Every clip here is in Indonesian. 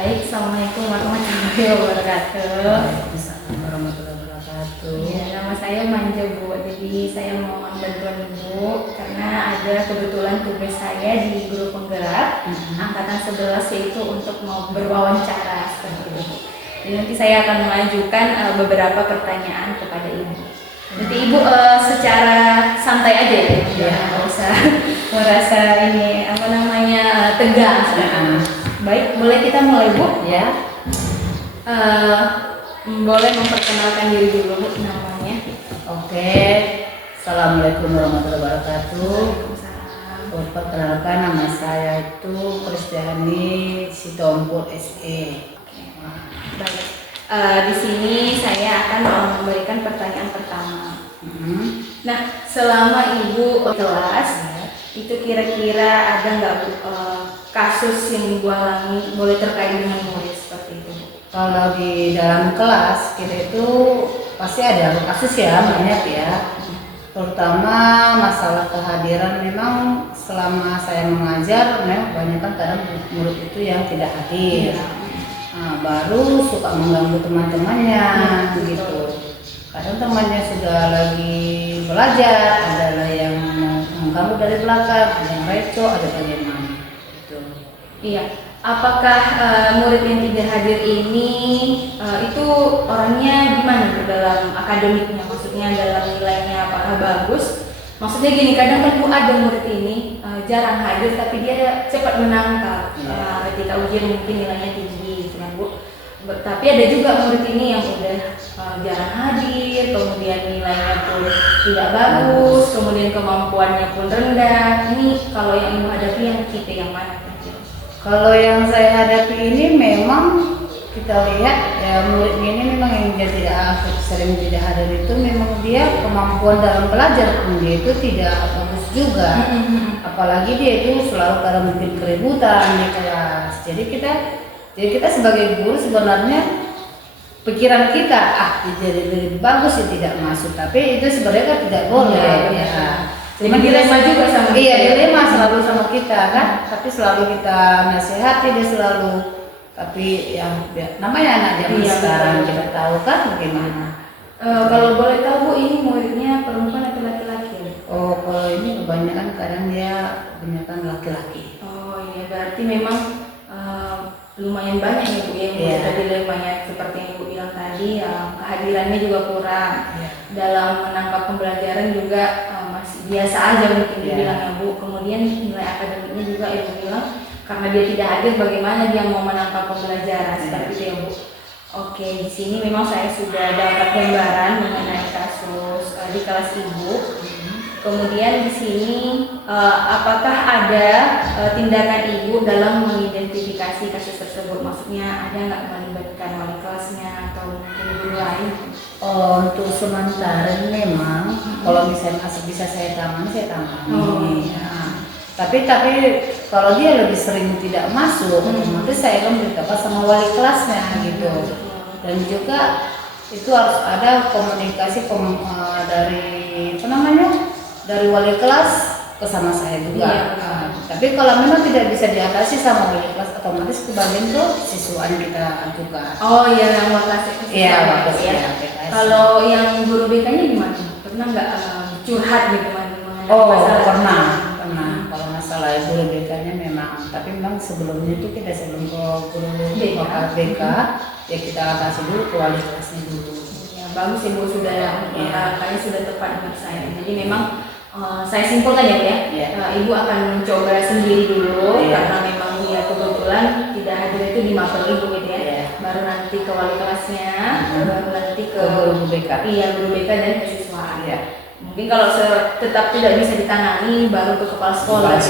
Baik, Assalamualaikum warahmatullahi wabarakatuh. Waalaikumsalam warahmatullahi wabarakatuh. Ya, nama saya Manja Bu. Jadi saya mohon bantuan Ibu karena ada kebetulan tugas saya di guru penggerak angkatan 11 yaitu untuk mau berwawancara seperti itu. Bu. Jadi nanti saya akan mengajukan beberapa pertanyaan kepada Ibu. Nanti Ibu secara santai aja ya, nggak usah merasa ini tegang. Baik, boleh kita mulai Bu? Ya, Boleh memperkenalkan diri dulu Bu, namanya. oke. Assalamualaikum warahmatullahi wabarakatuh. Waalaikumsalam. Perkenalkan, nama saya itu Kristiani Sitompul SE. Baik. Di sini saya akan memberikan pertanyaan pertama. Nah, selama Ibu kelas, itu kira-kira ada nggak Bu kasus yang Ibu alami boleh terkait dengan murid seperti itu? Kalau di dalam kelas kita itu pasti ada kasus ya, banyak ya. Terutama masalah kehadiran, memang selama saya mengajar memang kebanyakan kadang murid itu yang tidak hadir. Nah, baru suka mengganggu teman-temannya gitu. Kadang temannya sudah lagi belajar, ada yang mengganggu dari belakang, ada yang reco, ada bagaimana gitu. Iya. Apakah murid yang tidak hadir ini itu orangnya gimana Bu dalam akademiknya? Maksudnya dalam nilainya apakah bagus? Maksudnya gini, kadang kan Bu ada murid ini jarang hadir tapi dia cepat menangkap ketika ujian mungkin nilainya tinggi gitu kan Bu. Tapi ada juga murid ini yang udah jarang hadir, kemudian nilainya pun tidak bagus, kemudian kemampuannya pun rendah. Ini kalau yang Ibu hadapi yang tipe yang mana? Kalau yang saya hadapi ini memang kita lihat ya, muridnya ini memang yang dia tidak sering tidak hadir itu memang dia kemampuan dalam belajar pun dia itu tidak bagus juga. Apalagi dia itu selalu kadang bikin keributan di kelas. Jadi kita sebagai guru sebenarnya pikiran kita jadi lebih bagus ya tidak masuk, tapi itu sebenarnya kan tidak boleh ya. Cuma dilema juga sama kita. Iya, dilema selalu sama kita kan, tapi selalu kita nasihati dia selalu. Tapi yang namanya anak zaman sekarang kita tahu kan bagaimana. Kalau boleh tahu Bu, ini muridnya perempuan atau laki-laki? Oh, kalau ini kebanyakan kadang dia kebanyakan laki-laki. Oh iya, berarti memang lumayan banyak ya Bu yang tadi dilemanya seperti yang Ibu bilang tadi, kehadirannya juga kurang. Dalam menangkap pembelajaran juga masih biasa aja mungkin dibilang ya Bu. Kemudian nilai akademiknya juga Ibu bilang karena dia tidak hadir bagaimana dia mau menangkap pembelajaran seperti itu ya Bu. Oke, di sini memang saya sudah dapat gambaran mengenai kasus di kelas Ibu. Kemudian di sini apakah ada tindakan Ibu dalam mengidentifikasi kasus tersebut? Maksudnya ada nggak melibatkan wali kelasnya atau mungkin guru lain? Oh, untuk sementara memang kalau misalnya masih bisa saya tangani. Tapi kalau dia lebih sering tidak masuk, nanti saya akan beritahu sama wali kelasnya gitu. Dan juga itu harus ada komunikasi dari wali kelas ke sama saya juga. Tapi kalau memang tidak bisa diatasi sama wali kelas, otomatis kebagian tuh siswaan kita ajukan. Oh iya, yang wakasi. Iya, Kalau yang guru BK-nya gimana? Pernah nggak curhat gitu masalah? Pernah. Kalau masalah guru BK-nya memang, tapi memang sebelumnya itu kita sebelum ke guru BK ya kita kasih dulu ke wali kelasnya dulu. Ya, bagus Ibu sudah kayaknya sudah tepat dengan saya. Jadi memang saya simpulkan ya, Ibu akan mencoba sendiri dulu karena memang dia kebetulan tidak hadir itu di mapel Ibu gitu ya. Baru nanti ke wali kelasnya, baru nanti ke guru BK. Iya, guru BK dan kesiswaan. Mungkin kalau tetap tidak bisa ditangani baru ke kepala sekolah.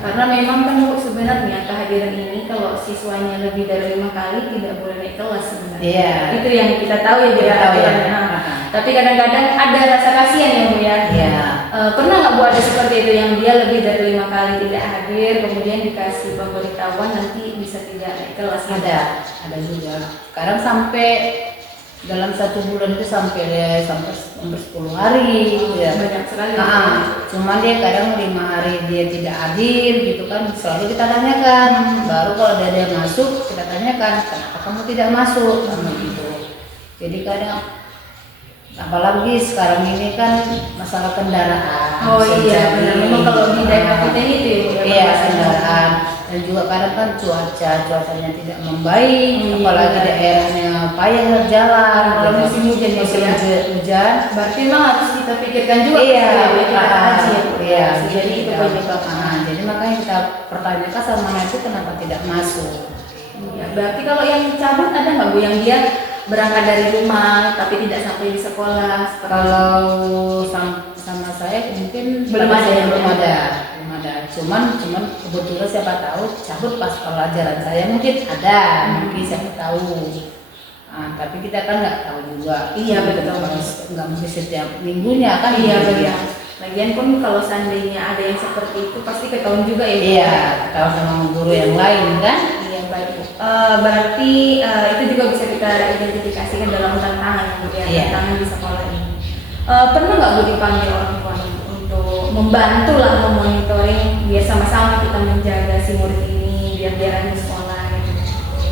Karena memang kan Bu sebenarnya kehadiran ini kalau siswanya lebih dari 5 kali tidak boleh naik kelas sebenarnya. Itu yang kita tahu ya Tapi kadang-kadang ada rasa kasihan ya Bu ya. Pernah nggak Bu ada seperti itu yang dia lebih dari 5 kali tidak hadir kemudian dikasih pemberitahuan nanti bisa tidak naik kelas? Ada juga. Sekarang sampai dalam 1 bulan itu sampai sampai 10 hari gitu ya. Banyak sekali. Cuman dia kadang 5 hari dia tidak hadir gitu kan, selalu kita tanyakan. Baru kalau dia masuk kita tanyakan, kenapa kamu tidak masuk gitu. Jadi kadang apalagi sekarang ini kan masalah kendaraan. Oh iya, benar. Memang kalau di daerah kita itu ya. Iya, kendaraan. Dan juga kadang kan cuacanya tidak membaik, apalagi daerahnya payah jalan. Kalau musim hujan hujan. Berarti memang harus kita pikirkan juga. Iya, iya. Jadi itu penyebabnya. Jadi makanya kita pertanyakan sama itu kenapa tidak masuk. Iya, berarti kalau yang cabut ada nggak Bu yang dia berangkat dari rumah tapi tidak sampai di sekolah? Kalau sama saya mungkin belum ada. Cuman kebetulan siapa tahu cabut pas pelajaran saya mungkin ada, mungkin siapa tahu. Tapi kita kan nggak tahu juga. Iya betul. Nggak mungkin setiap minggunya kan. Iya betul. Lagian pun kalau seandainya ada yang seperti itu pasti ketahuan juga ya. Iya, ketahuan sama guru yang lain kan. Iya baik. Berarti itu juga bisa kita identifikasikan dalam tantangan ya, tantangan di sekolah ini. Pernah nggak Bu dipanggil orang tua untuk membantu lah memonitoring biar sama-sama kita menjaga si murid ini biar dia rajin sekolah gitu.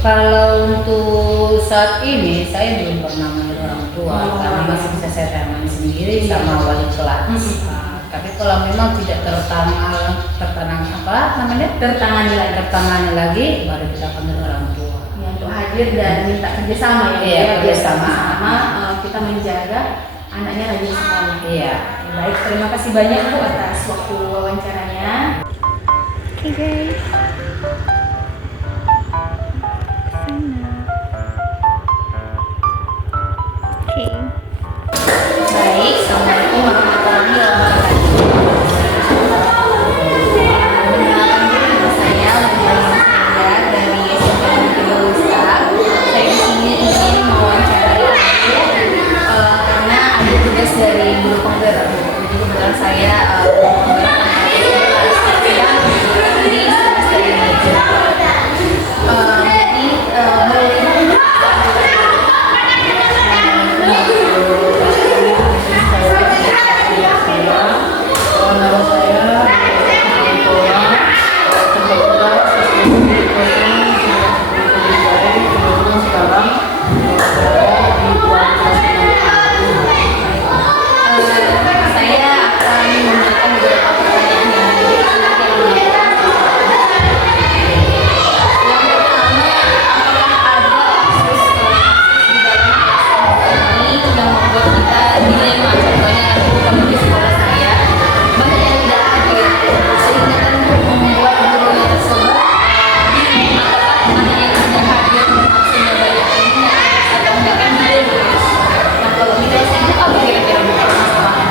Kalau untuk saat ini saya belum pernah manggil orang tua karena masih bisa saya tangani sendiri sama wali kelas. Tapi kalau memang tidak tertangani lagi baru kita panggil orang tua. Ya, untuk hadir dan minta kerjasama ya. Iya, kerjasama. Kita menjaga anaknya rajin sekolah. Iya. Baik, terima kasih banyak Bu atas waktu wawancaranya. Oke guys. Oke. Baik, assalamualaikum warahmatullahi wabarakatuh. Perkenalkan diri nama saya Muhammad dari SMP Negeri Ustaz. Saya di sini ingin mewawancarai karena ada tugas dari guru penggerak. Jadi kebetulan saya guru penggerak di semester ini. Saya akan memberikan beberapa pertanyaan yang nanti akan yang pertama, apakah ada kasus di dalam kelas ini yang membuat kita dilema? Contohnya kalau di sekolah saya banyak yang tidak hadir sehingga kan membuat gurunya tersebut bingung apakah mana yang tidak hadir maksudnya banyak ini atau enggak kan dia lulus. Nah kalau di kelas itu apa kira-kira permasalahan?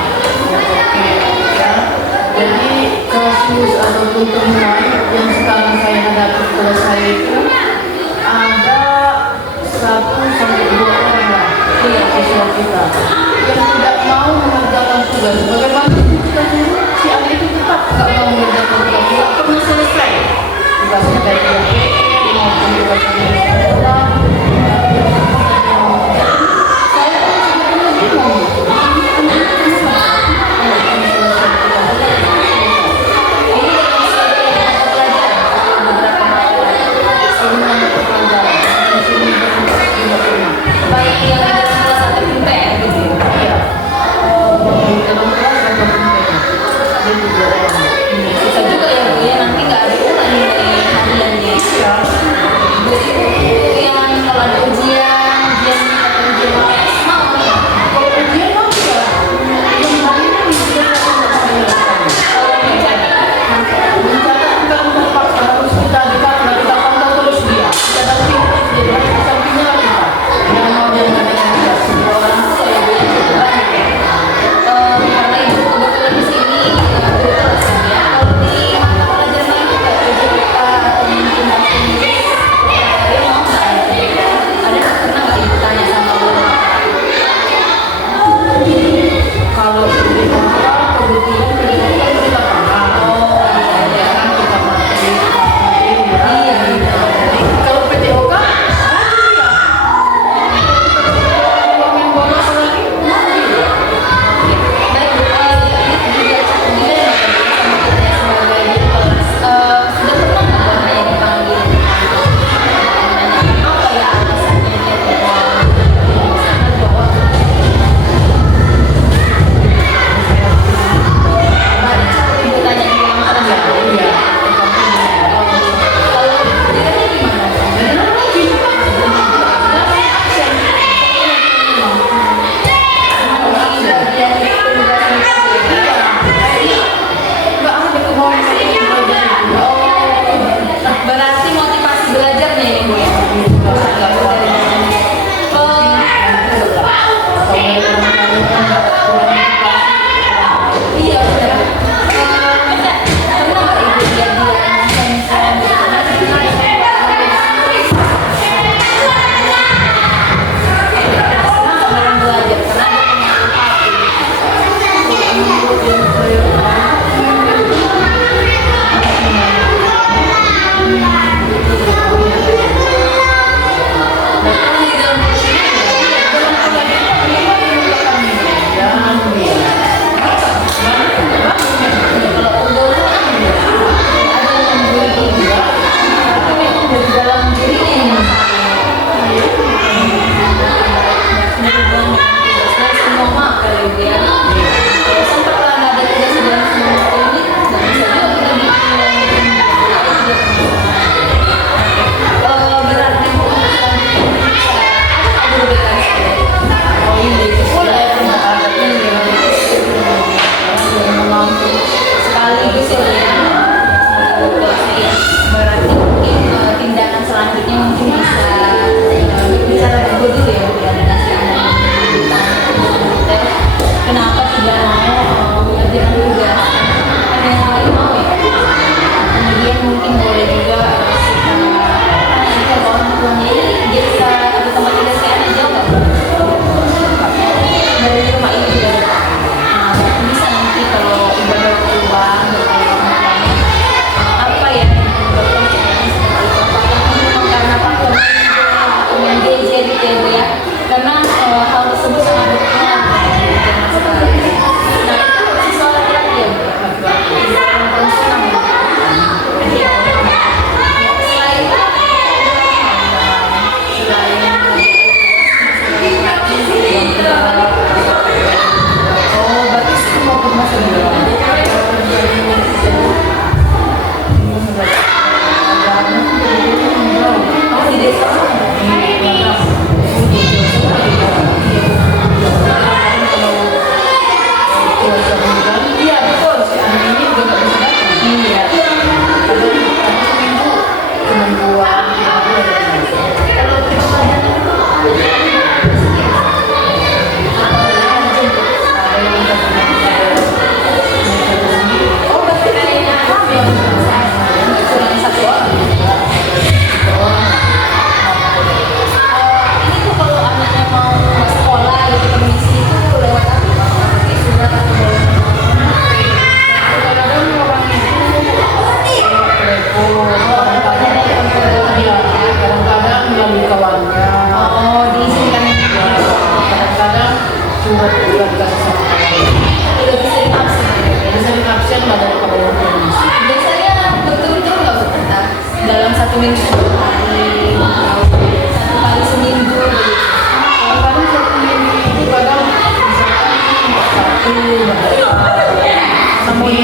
Jadi kasus ataupun temuan yang sekarang saya hadapi kelas saya itu ada 1-2 orang lah siswa kita yang tidak mau mengerjakan tugas. Bagaimana kita suruh si anak itu tetap nggak mau mengerjakan tugas, nggak pernah selesai tugasnya dari PPT maupun tugasnya dari sekolah. Saya pun sebenarnya bingung. Baik yang ada di kelas atau di PR gitu. Iya. Dalam kelas atau di PPT. Susah juga ya Bu ya, nanti nggak ada ulang dari hariannya. Iya. Jadi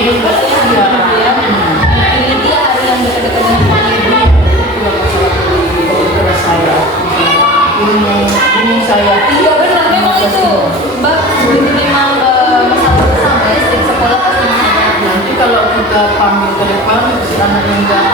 Iya. ya. Pilih dia hari yang dekat-dekat dengan ibu. Itu masalah kalau saya. Ini saya. Iya benar, memang itu Mbak, itu memang masalah bersama ya, setiap sekolah pasti ada. Nanti kalau kita panggil ke depan, si anak yang nggak